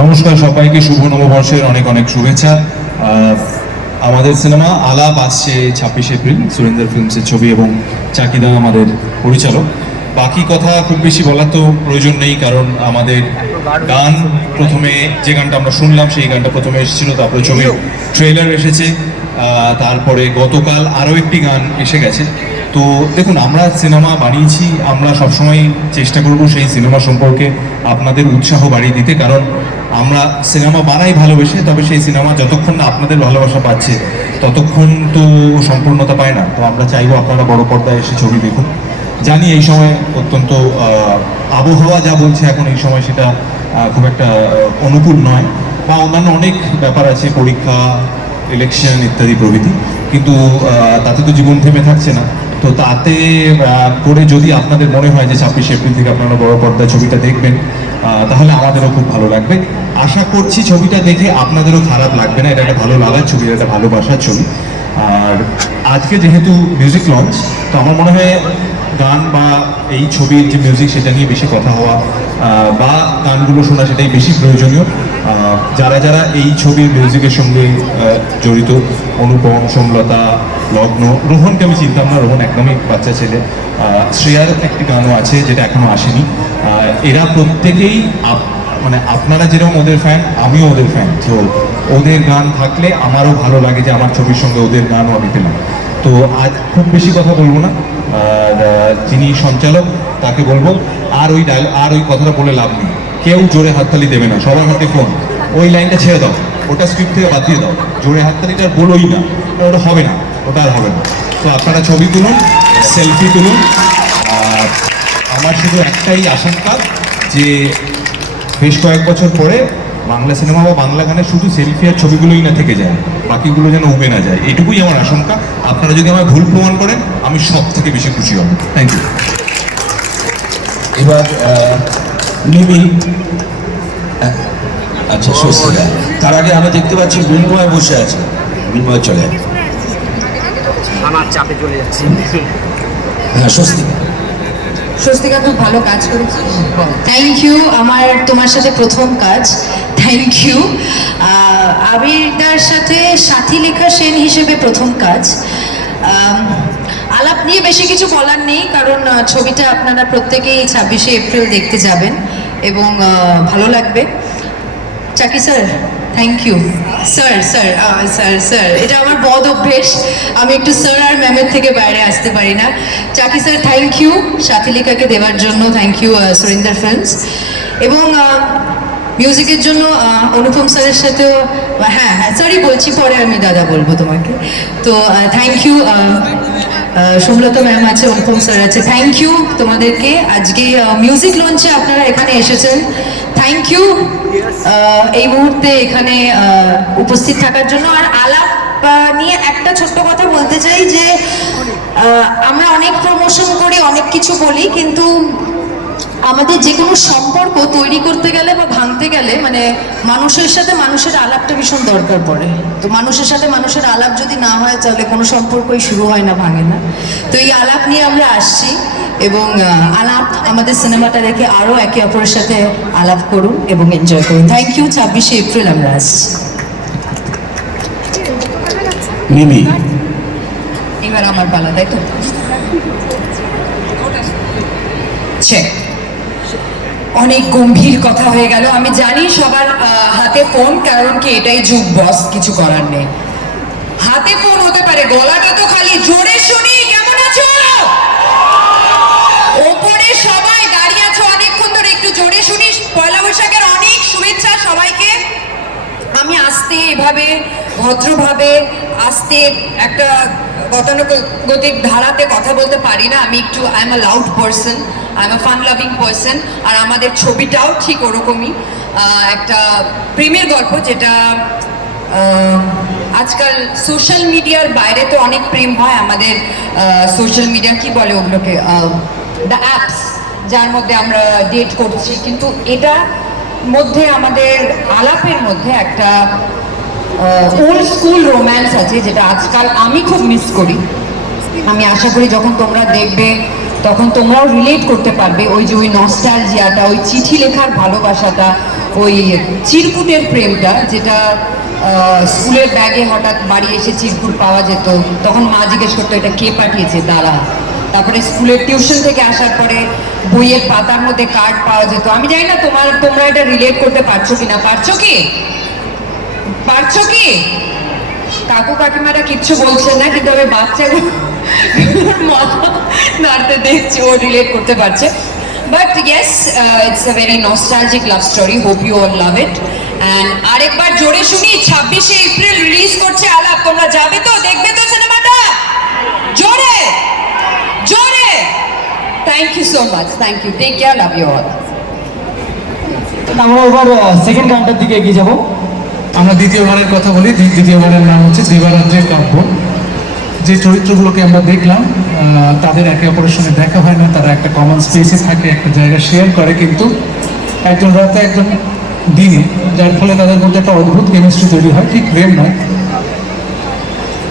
নমস্কার সবাইকে, শুভ নববর্ষের অনেক অনেক শুভেচ্ছা। আমাদের সিনেমা আলাপ আসছে 26 এপ্রিল, সুরেন্দ্র ফিল্মসের ছবি এবং চাকিদা আমাদের পরিচালক। বাকি কথা খুব বেশি বলার তো প্রয়োজন নেই, কারণ আমাদের গান প্রথমে যে গানটা আমরা শুনলাম সেই গানটা প্রথমে এসেছিল, তারপরে ছবির ট্রেলার এসেছে, তারপরে গতকাল আরও একটি গান এসে গেছে। তো দেখুন, আমরা সিনেমা বানিয়েছি, আমরা সবসময় চেষ্টা করব সেই সিনেমা সম্পর্কে আপনাদের উৎসাহ বাড়িয়ে দিতে, কারণ আমরা সিনেমা বানাই ভালোবেসে, তবে সেই সিনেমা যতক্ষণ না আপনাদের ভালোবাসা পাচ্ছে ততক্ষণ তো সম্পূর্ণতা পায় না। তো আমরা চাইবো আপনারা বড় পর্দায় এসে ছবি দেখুন। জানি এই সময় অত্যন্ত আবহাওয়া যা বলছে এখন এই সময় সেটা খুব একটা অনুকূল নয়, বা অন্যান্য অনেক ব্যাপার আছে, পরীক্ষা, ইলেকশন ইত্যাদি প্রভৃতি, কিন্তু তাতে তো জীবন থেমে থাকছে না। তো তাতে করে যদি আপনাদের মনে হয় যে 26 এপ্রিল থেকে আপনারা বড় পর্দায় ছবিটা দেখবেন, তাহলে আমাদেরও খুব ভালো লাগবে। আশা করছি ছবিটা দেখে আপনাদেরও খারাপ লাগবে না। এটা একটা ভালো লাগার ছবি, একটা ভালোবাসার ছবি। আর আজকে যেহেতু মিউজিক লঞ্চ, তো আমার মনে হয় গান বা এই ছবির যে মিউজিক সেটা নিয়ে বেশি কথা হওয়া বা গানগুলো শোনা সেটাই বেশি প্রয়োজনীয়। যারা যারা এই ছবির মিউজিকের সঙ্গে জড়িত, অনুপম, সোমলতা, লগ্ন, রোহনকে আমি চিনতাম না, রোহন একদমই বাচ্চা ছেলে, শ্রেয়ার একটি গানও আছে যেটা এখনো আসেনি। এরা প্রত্যেকেই মানে আপনারা যেরকম ওদের ফ্যান, আমিও ওদের ফ্যান। তো ওদের গান থাকলে আমারও ভালো লাগে যে আমার ছবির সঙ্গে ওদের গানও আমি পেলাম। তো আজ খুব বেশি কথা বলবো না, যিনি সঞ্চালক তাকে বলবো আর ওই কথাটা বলে লাভ নেই। কেউ জোরে হাততালি দেবে না, সবার হাতে ফোন। ওই লাইনটা ছেড়ে দাও, ওটা স্ক্রিপ্ট থেকে বাদ দিয়ে দাও। জোরে হাততালিটা আর বলোই না, ওটা হবে না, ওটা আর হবে না। তো আপনারা ছবি তুলুন, সেলফি তুলুন। আর আমার শুধু একটাই আশঙ্কা যে বেশ কয়েক বছর পরে বাংলা সিনেমা বা বাংলা গানের শুধু সেলফি আর ছবিগুলোই না থেকে যায়, বাকিগুলো যেন উবে না যায়, এটুকুই আমার আশঙ্কা। আপনারা যদি আমার ভুল প্রমাণ করেন, আমি সব থেকে বেশি খুশি হব। Thank you. এবার নিবি, আচ্ছা স্বস্তিকা। তার আগে আমরা দেখতে পাচ্ছি মৃন্ময় বসে আছে। মৃন্ময় চলে আমার চাপে চলে যাচ্ছে। হ্যাঁ, স্বস্তিকা। স্বস্তিকা, খুব ভালো কাজ করেছিস। থ্যাংক ইউ, আমার তোমার সাথে প্রথম কাজ। Thank you. আবিরদার সাথে সাথী লেখা সেন হিসেবে প্রথম কাজ। আলাপ নিয়ে বেশি কিছু বলার নেই, কারণ ছবিটা আপনারা প্রত্যেকেই 26 এপ্রিল দেখতে যাবেন এবং ভালো লাগবে। চাকি sir, thank you. Sir sir sir sir এটা আমার বদ অভ্যেস, আমি একটু স্যার আর ম্যামের থেকে বাইরে আসতে পারি না। চাকি স্যার, থ্যাংক ইউ সাথী লেখাকে দেওয়ার জন্য। Thank you Surendra films. এবং মিউজিকের জন্য অনুপম স্যারের সাথেও, হ্যাঁ হ্যাঁ স্যারই বলছি, পরে আমি দাদা বলবো তোমাকে। তো থ্যাংক ইউ। সোমলতা ম্যাম আছে, অনুপম স্যার আছে, থ্যাংক ইউ তোমাদেরকে। আজকে মিউজিক লঞ্চে আপনারা এখানে এসেছেন, থ্যাংক ইউ এই মুহূর্তে এখানে উপস্থিত থাকার জন্য। আর আলাপ নিয়ে একটা ছোট্ট কথা বলতে চাই যে আমরা অনেক প্রমোশন করি, অনেক কিছু বলি, কিন্তু আমাদের যে কোনো সম্পর্ক তৈরি করতে গেলে বা ভাঙতে গেলে মানে মানুষের সাথে মানুষের আলাপটা ভীষণ দরকার পড়ে। তো মানুষের সাথে মানুষের আলাপ যদি না হয় তাহলে কোনো সম্পর্কই শুরু হয় না, ভাঙে না। তো এই আলাপ নিয়ে আমরা আসছি এবং আলাপ আমাদের সিনেমাটা দেখে আরও একে অপরের সাথে আলাপ করুন এবং এনজয় করুন। Thank you. 26 এপ্রিল আমরা আসছি। মিমি, এবার আমার পালা, তাই তো? অনেক গম্ভীর কথা হয়ে গেল, আমি জানি সবার হাতে ফোন, কারণ কি এটাই যুগ বস, কিছু করার নেই। হাতে ফোন হতে পারে, গলাটা তো খালি। জোরে শুনি, কেমন আছো? ওপরে সবাই দাঁড়িয়ে আছো অনেকক্ষণ ধরে, একটু জোরে শুনি। পয়লা বৈশাখের অনেক শুভেচ্ছা সবাইকে। আমি আস্তে এভাবে ভদ্রভাবে আস্তে একটা গতানুগতিক ধারাতে কথা বলতে পারি না। আমি একটু I am a loud person, I am a fun loving person. আর আমাদের ছবিটাও ঠিক ওরকমই একটা প্রেমের গল্প, যেটা আজকাল সোশ্যাল মিডিয়ার বাইরে তো অনেক প্রেম হয়। আমাদের সোশ্যাল মিডিয়া কি বলে ওগুলোকে, দ্য অ্যাপস, যার মধ্যে আমরা ডেট করছি, কিন্তু এটা মধ্যে আমাদের আলাপের মধ্যে একটা ওল্ড স্কুল রোম্যান্স আছে, যেটা আজকাল আমি খুব মিস করি। আমি আশা করি যখন তোমরা দেখবে তখন তোমরাও রিলেট করতে পারবে, ওই যে ওই নস্টালজিয়াটা, ওই চিঠি লেখার ভালোবাসাটা, ওই চিরকুটের প্রেমটা, যেটা স্কুলের ব্যাগে হঠাৎ বাড়ি এসে চিরকুট পাওয়া যেত, তখন মা জিজ্ঞেস করতো এটা কে পাঠিয়েছে, দাঁড়া। তারপরে স্কুলের টিউশন থেকে আসার পরে বইয়ের পাতার মধ্যে কার্ড পাওয়া যেত। আমি জানি না তোমরা এটা রিলেট করতে পারছো কি না, পারছো কি? কাকু কাকিমারা কিচ্ছু বলছে না, কিন্তু আমি বাচ্চাগুলো মাথা নাড়তে দেখছি, ও রিলেট করতে পারছে। But yes, it's a very nostalgic love story, hope you all love it. And আরেকবার জোরে শুনি, 26শে এপ্রিল রিলিজ করছে আলাপ, তোমরা যাবে তো, দেখবে তো সিনেমাটা? জোরে জোরে। Thank you so much, thank you, take care, love you all. আমরা এবার সেকেন্ড গানটার দিকে এগিয়ে যাব। আমরা দ্বিতীয় গানের কথা বলি। দ্বিতীয় গানের নাম হচ্ছে দিবারাত্রির কাব্য। যে চরিত্রগুলোকে আমরা দেখলাম, তাদের একে অপরের সঙ্গে দেখা হয় না, তারা একটা কমন স্পেসে থাকে, একটা জায়গা শেয়ার করে, কিন্তু একজন রাতে একজন দিনে, যার ফলে তাদের মধ্যে একটা অদ্ভুত কেমিস্ট্রি তৈরি হয়। ঠিক প্রেম নয়,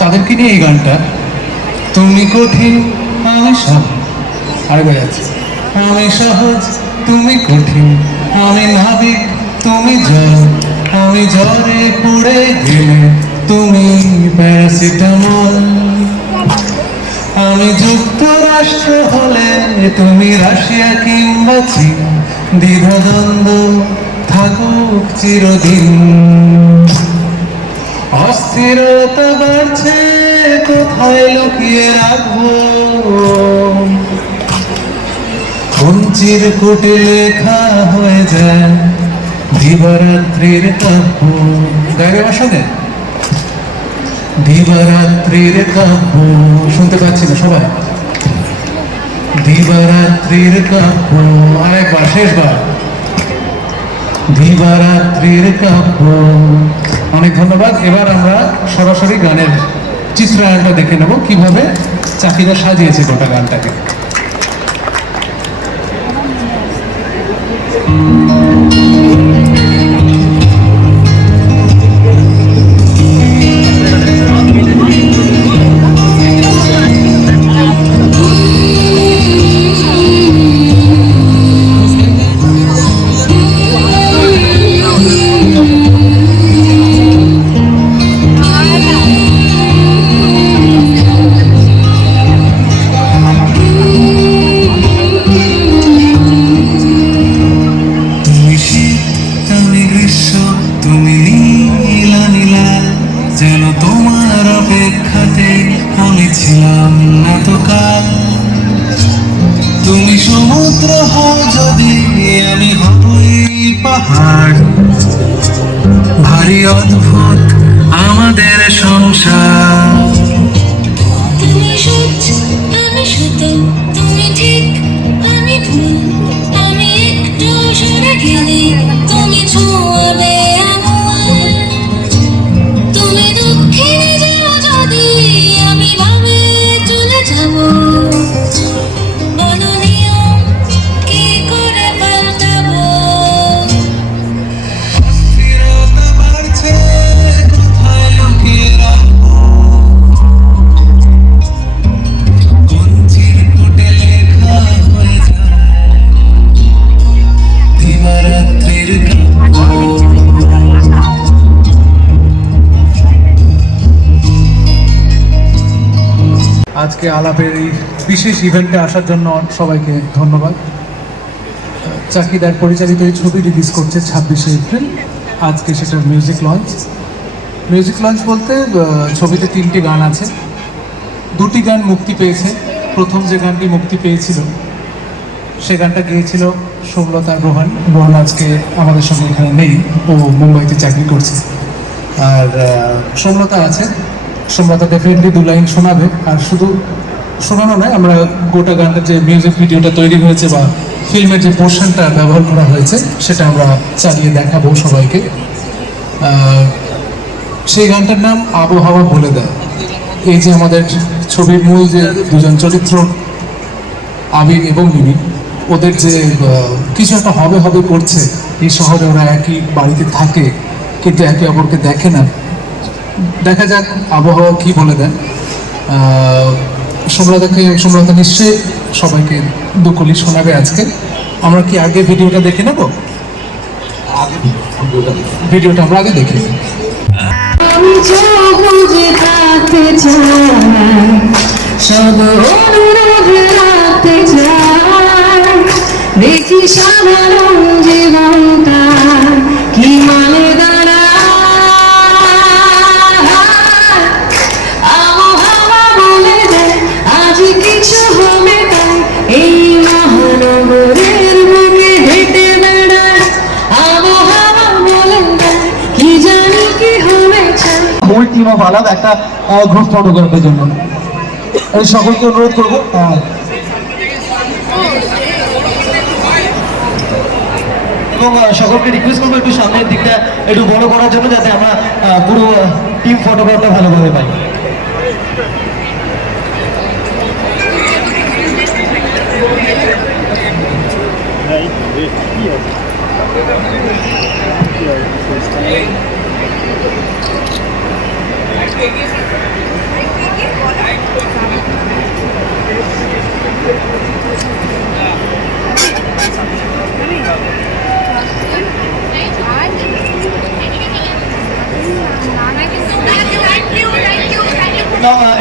তাদেরকে নিয়ে এই গানটা। তুমি কঠিন আমি সহজ, আরেকবার যাচ্ছে। আমি সহজ তুমি কঠিন, আমি নাবিক তুমি জল, আমি জ্বরে পড়ে গেলে তুমি প্যারাসিটামল, আমি যুক্তরাষ্ট্র হলে তুমি রাশিয়া কিংবা চীন, দ্বিধাদ্বন্দ্ব থাকুক চিরদিন। অস্থিরতা বাড়ছে, কোথায় লুকিয়ে রাখবো, চিরকুটে লেখা হয়ে যায় দিবারাত্রির কাব্য। গাইবে আমার সঙ্গে? দিবারাত্রির কাব্য, শুনতে পাচ্ছি না সবাই? দিবারাত্রির কাব্য, আরেকবার, শেষবার। দিবারাত্রির কাব্য। অনেক ধন্যবাদ। এবার আমরা সরাসরি গানের চিত্রায়নটা দেখে নেব, কিভাবে চাকিদা সাজিয়েছে গোটা গানটাকে। তুমি সমুদ্র হও যদি, আমি হবই পাহাড়, ভারী অদ্ভুত আমাদের সংসার। তুমি সূর্য আমি সুতো, তুমি ঠিক আমি ভুল, আমি একটু সরে গেলে তুমি ছোঁয়াবে আঙুল। তুমি দুঃখে যাও যদি, আমি ভাবে চলে যাব, বলো নিয়ম কি করে পাল্টাবো। অস্থিরতা বাড়ছে, কোথায় লুকিয়ে রাখবো, কোন চিরকুটে লেখা হয়ে যায় দিবারাত্রির কাব্য। আজকে আলাপের এই বিশেষ ইভেন্টে আসার জন্য সবাইকে ধন্যবাদ। চাকিদার পরিচালিত এই ছবি রিলিজ করছে 26শে এপ্রিল। আজকে সেটার মিউজিক লঞ্চ বলতে ছবিতে 3টি গান আছে, 2টি গান মুক্তি পেয়েছে। প্রথম যে গানটি মুক্তি পেয়েছিল সে গানটা গেয়েছিল সোমলতা রোহান। আজকে আমাদের সঙ্গে এখানে নেই, ও মুম্বাইতে চাকরি করছে। আর সোমলতা আছে, সোমলতা ডেফিনেটলি 2 লাইন শোনাবে। আর শুধু শোনানো নয়, আমরা গোটা গানটার যে মিউজিক ভিডিওটা তৈরি হয়েছে বা ফিল্মের যে পোর্শনটা ব্যবহার করা হয়েছে সেটা আমরা চালিয়ে দেখাবো সবাইকে। সেই গানটার নাম আবহাওয়া বলে দেয়। এই যে আমাদের ছবির মূল যে দুজন চরিত্র আবির এবং মিমি, ওদের যে কিছু একটা হবে করছে, এই শহরে ওরা একই বাড়িতে থাকে কিন্তু একে অপরকে দেখে না। দেখা যাক আবহাওয়া কি বলে দেয়। সোমলতা নিশ্চয়ই সবাইকে দুকলি শোনাবে আজকে। আমরা কি আগে ভিডিওটা দেখে নেব? ভিডিওটা আমরা আগে দেখে নিই। আমি চোখ বুজে থাকতে চাই, সব অনুরোধ রাখতে চাই, দেখি সাধারণ জীবনটা কি মানে দাঁড়ায়। আবহাওয়া বলে দেয় আজ কিছু হবে তাই, এই মহানগরের বুকে হেঁটে বেড়ায়। আবহাওয়া বলে দেয় কি জানি কি হবে চাই। হোল টিম অফ আলাপ একটা গ্রুপ ফটোগ্রাফের জন্য আমি সকলকে অনুরোধ করবো এবং সকলকে রিকোয়েস্ট করবো একটু সামনের দিকটা একটু বড় করার জন্য, যাতে আমরা পুরো টিম ফটোগ্রাফটা ভালোভাবে পাই।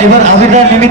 এবার আবির মিমি